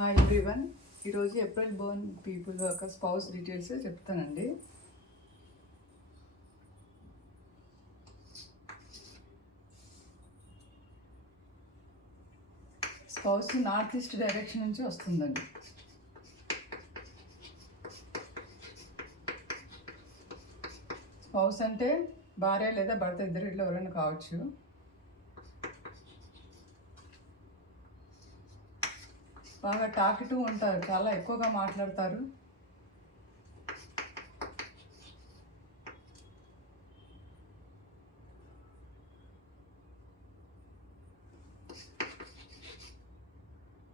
Hi everyone. ఈరోజు April Born people యొక్క spouse details చెప్తానండి. స్పౌస్ నార్త్ ఈస్ట్ డైరెక్షన్ నుంచి వస్తుందండి. స్పౌస్ అంటే భార్య లేదా భర్త ఇద్దరిలో ఎవరైనా కావచ్చు. బాగా టాకిటివ్ ఉంటారు, చాలా ఎక్కువగా మాట్లాడతారు.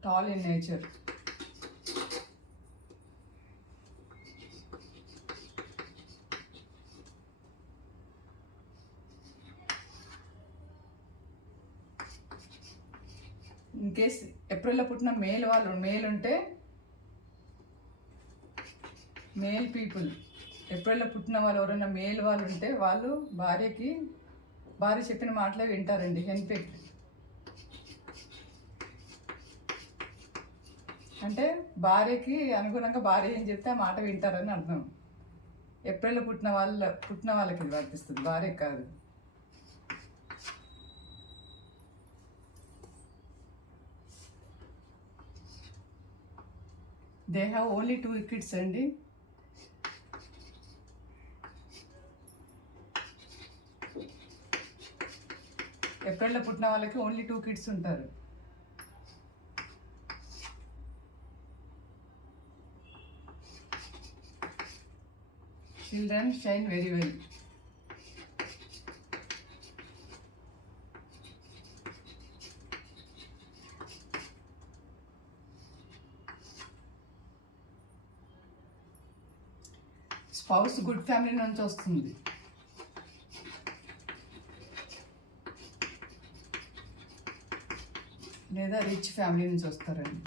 Tall in nature. In case ఏప్రిల్లో పుట్టిన మేల్ ఉంటే మేల్ పీపుల్, ఏప్రిల్లో పుట్టిన వాళ్ళు ఎవరైనా మేల్ వాళ్ళు ఉంటే వాళ్ళు భార్య చెప్పిన మాటలే వింటారండి. హెన్పెక్ట్ అంటే భార్యకి అనుగుణంగా భార్య ఏం చెప్తే ఆ మాట వింటారని అర్థం. ఏప్రిల్లో పుట్టిన వాళ్ళకి ఇది వర్తిస్తుంది, భార్యకి కాదు. దే హ్యావ్ ఓన్లీ 2 kids అండి. ఏప్రిల్లో పుట్టిన వాళ్ళకి ఓన్లీ 2 kids ఉంటారు. Children shine very well. Spouse good family నుంచి వస్తుంది. లేదా రిచ్ ఫ్యామిలీ నుంచి వస్తారండి.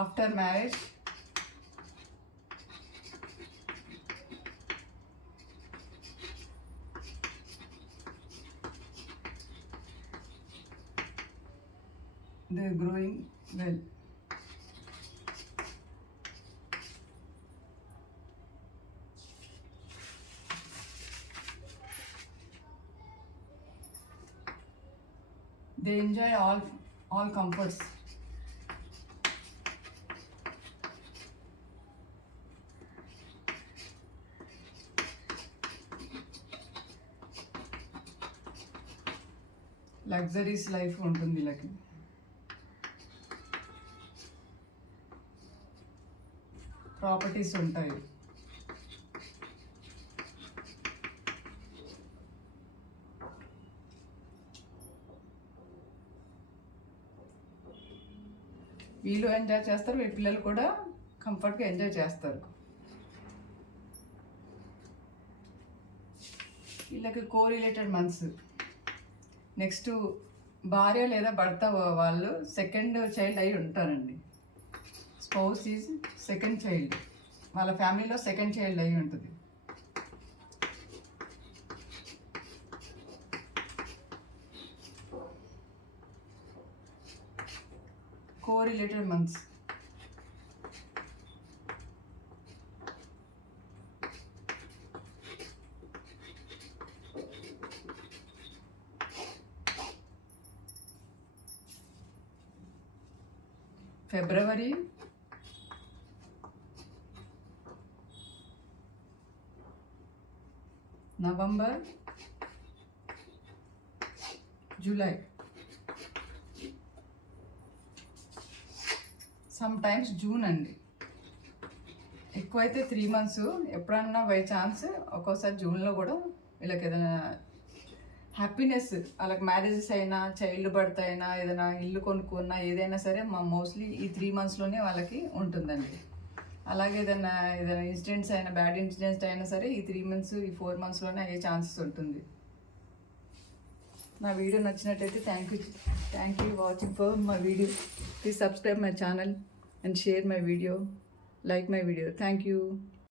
After marriage they growing well. They enjoy all comforts. Luxuries life ఉంటుంది వీళ్ళకి. ప్రాపర్టీస్ ఉంటాయి. వీళ్ళు ఎంజాయ్ చేస్తారు, వీళ్ళ పిల్లలు కూడా కంఫర్ట్గా ఎంజాయ్ చేస్తారు. వీళ్ళకి కోరిలేటెడ్ మంత్స్. నెక్స్ట్ భార్య లేదా భర్త వాళ్ళు సెకండ్ చైల్డ్ అయి ఉంటారండి. స్పౌస్ ఈజ్ సెకండ్ చైల్డ్, వాళ్ళ ఫ్యామిలీలో సెకండ్ చైల్డ్ అయి ఉంటుంది. Correlated months. February, November, July, some times June అండి. ఎక్కువైతే 3 months. ఎప్పుడన్నా బై ఛాన్స్ ఒక్కోసారి జూన్లో కూడా వీళ్ళకి ఏదైనా హ్యాపీనెస్, వాళ్ళకి మ్యారేజెస్ అయినా, చైల్డ్ బర్త్ అయినా, ఏదైనా ఇల్లు కొనుక్కున్నా, ఏదైనా సరే మోస్ట్లీ ఈ 3 monthsలోనే వాళ్ళకి ఉంటుందండి. అలాగే ఏదైనా ఇన్సిడెంట్స్ అయినా, బ్యాడ్ ఇన్సిడెంట్స్ అయినా సరే ఈ 3 months, ఈ 4 monthsలోనే అయ్యే ఛాన్సెస్ ఉంటుంది. నా వీడియో నచ్చినట్టయితే thank you watching for my video. Please subscribe my channel and share my video, like my video. Thank you.